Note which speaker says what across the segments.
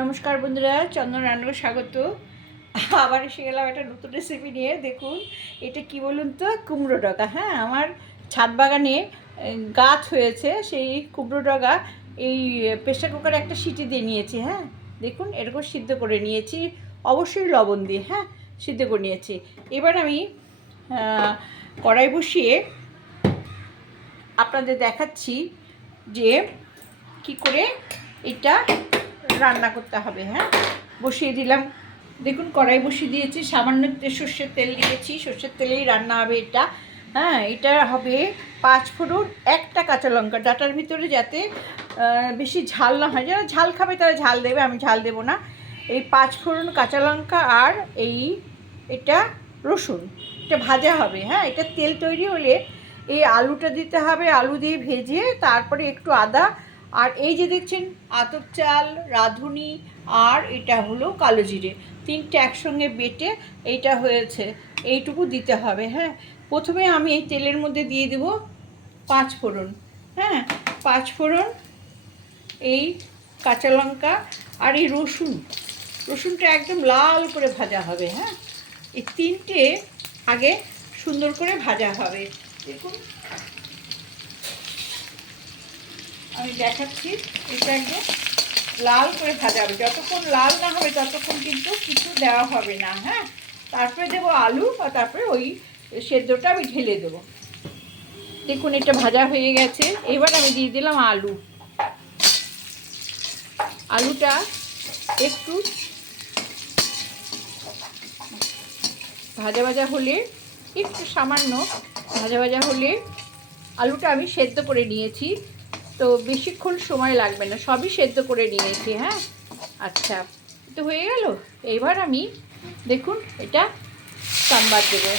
Speaker 1: নমস্কার বন্ধুরা, চন্দন রান্নাকে স্বাগত। আবার এসে গেলাম একটা নতুন রেসিপি নিয়ে, দেখুন, এটা কি বলুন তো, কুমড়ো ডগা হ্যাঁ আমার ছাদ বাগানে গাছ হয়েছে, সেই কুমড়ো ডগা এই প্রেশার কুকারে একটা সিটি দিয়ে নিয়েছি হ্যাঁ দেখুন, এরকম সিদ্ধ করে নিয়েছি, অবশ্যই লবণ দিয়ে হ্যাঁ সিদ্ধ করে নিয়েছি। এবার আমি কড়াই বসিয়ে আপনাদের দেখাচ্ছি যে কি করে এটা রান্না করতে হবে হ্যাঁ? বসিয়ে দিলাম। দেখুন, কড়াই বসিয়ে দিয়েছি, সামান্য সর্ষের তেল দিয়েছি, সর্ষের তেলেই রান্না হবে এটা। হ্যাঁ এটা হবে পাঁচ ফোড়ন, একটা কাঁচা লঙ্কা ডাটার ভিতরে যাতে বেশি ঝাল না হয়। যারা ঝাল খাবে তারা ঝাল দেবে, আমি ঝাল দেবো না। এই পাঁচ ফোড়ন, কাঁচা লঙ্কা আর এই এটা রসুন। এটা ভাজা হবে হ্যাঁ? এটা তেল তৈরি হলে এই আলুটা দিতে হবে, আলু দিয়ে ভেজে, তারপরে একটু আদা আর এই যে দেখছেন, আতপ চাল, রাঁধুনি, আর এটা হলো কালো জিরে। তিনটে একসঙ্গে বেটে এইটা হয়েছে, এইটুকু দিতে হবে হ্যাঁ? প্রথমে আমি এই তেলের মধ্যে দিয়ে দেব পাঁচ ফোড়ন হ্যাঁ? পাঁচ ফোড়ন, এই কাঁচা লঙ্কা আর এই রসুন। রসুনটা একদম লাল করে ভাজা হবে হ্যাঁ? এই তিনটে আগে সুন্দর করে ভাজা হবে। দেখুন আমি দেখাচ্ছি। এটা একদম লাল করে ভাজা হবে। যতক্ষণ লাল না হবে, ততক্ষণ কিন্তু কিছু দেওয়া হবে না হ্যাঁ? তারপরে দেবো আলু আর তারপরে ওই সেদ্ধটা আমি ঢেলে দেবো। দেখুন, এটা ভাজা হয়ে গেছে। এবার আমি দিয়ে দিলাম আলু। আলুটা একটু ভাজা ভাজা হলে, একটু সামান্য ভাজা ভাজা হলে আলুটা আমি সেদ্ধ করে নিয়েছি। তো বেশিক্ষণ সময় লাগবে না, সবই সেদ্ধ করে নিয়েছি হ্যাঁ? আচ্ছা তো হয়ে গেল। এবার আমি, দেখুন, এটা সাম্বার দেবো।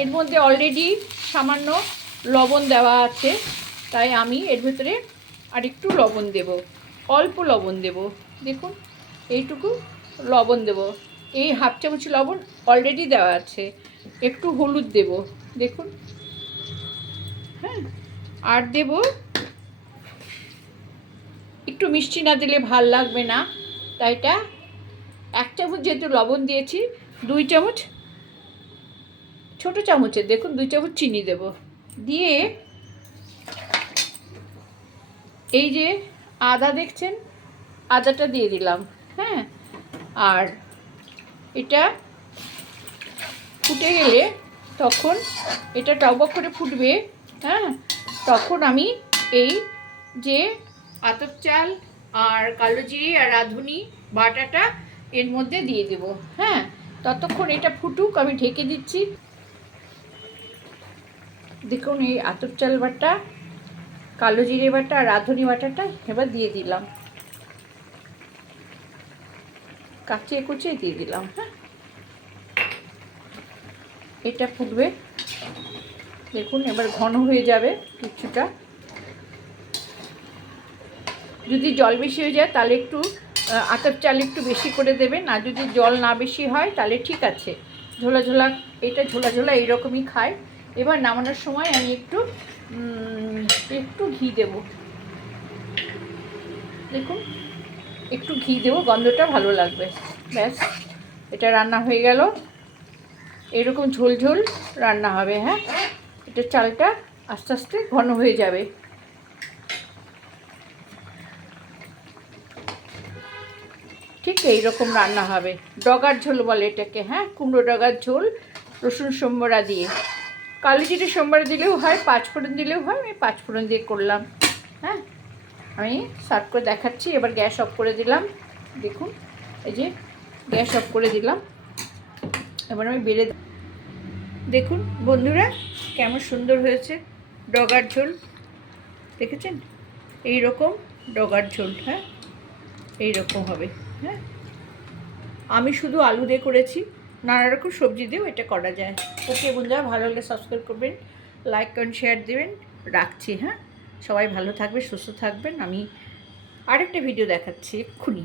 Speaker 1: এর মধ্যে অলরেডি সামান্য লবণ দেওয়া আছে, তাই আমি এর ভেতরে আর একটু লবণ দেব, অল্প লবণ দেব। দেখুন, এইটুকু লবণ দেব। এই হাফ চামচ লবণ অলরেডি দেওয়া আছে, একটু হলুদ দেব। দেখুন হ্যাঁ? আর দেব একটু মিষ্টি না দিলে ভালো লাগবে না। তাই এটা এক চামচ যেহেতু লবণ দিয়েছি, দুই চামচ ছোট চামচের, দেখুন দুই চামচ চিনি দেব। দিয়ে এই যে আদা দেখছেন, আদাটা দিয়ে দিলাম হ্যাঁ? আর এটা ফুটে গেলে তখন এটা টকবক করে ফুটবে হ্যাঁ? তখন আমি এই যে আতপ চাল আর কালো জিরে আর রাঁধুনি বাটাটা এর মধ্যে দিয়ে দেব। হ্যাঁ ততক্ষণ এটা ফুটুক, আমি ঢেকে দিচ্ছি। দেখুন এই আতপ চাল বাটা, কালো জিরে বাটা আর রাঁধুনি বাটাটা এবার দিয়ে দিলাম। কাচিয়ে কুচিয়ে দিয়ে দিলাম হ্যাঁ। এটা ফুটবে দেখুন, এবার ঘন হয়ে যাবে কিছুটা। যদি জল বেশি হয়ে যায়, তাহলে একটু আতপ চাল একটু বেশি করে দেবেন। আর যদি জল না বেশি হয়, তাহলে ঠিক আছে। ঝোলা ঝোলা, এটা ঝোলা ঝোলা এইরকমই খায়। এবার নামানোর সময় আমি একটু একটু ঘি দেব। দেখুন, একটু ঘি দেবো, গন্ধটা ভালো লাগবে। ব্যাস, এটা রান্না হয়ে গেল। এরকম ঝোল ঝোল রান্না হবে হ্যাঁ? এটা চালটা আস্তে আস্তে ঘন হয়ে যাবে। ঠিক এই রকম রান্না হবে। ডগার ঝোল বলে এটাকে হ্যাঁ? কুমড়ো ডগার ঝোল, রসুন সোমবরা দিয়ে। কালো জিরে সোমবার দিলেও হয় পাঁচ ফোড়ন দিলেও হয়, আমি পাঁচ ফোড়ন দিয়ে করলাম হ্যাঁ? আমি সার্ভ করে দেখাচ্ছি, এবার গ্যাস অফ করে দিলাম। দেখুন, এই যে গ্যাস অফ করে দিলাম। এবার আমি বেড়ে দেখুন, বন্ধুরা কেমন সুন্দর হয়েছে? ডগার ঝোল। দেখেছেন? এই রকম ডগার ঝোল হ্যাঁ? এই রকম হবে হ্যাঁ? আমি শুধু আলু দিয়ে করেছি। নানা রকম সবজি দিয়েও এটা করা যায়। ওকে বন্ধুরা, ভালো হলে সাবস্ক্রাইব করবেন লাইক করেন শেয়ার দেবেন। রাখছি হ্যাঁ? সবাই ভালো থাকবে সুস্থ থাকবেন। আমি আরেকটা ভিডিও দেখাচ্ছি, এক্ষুনি।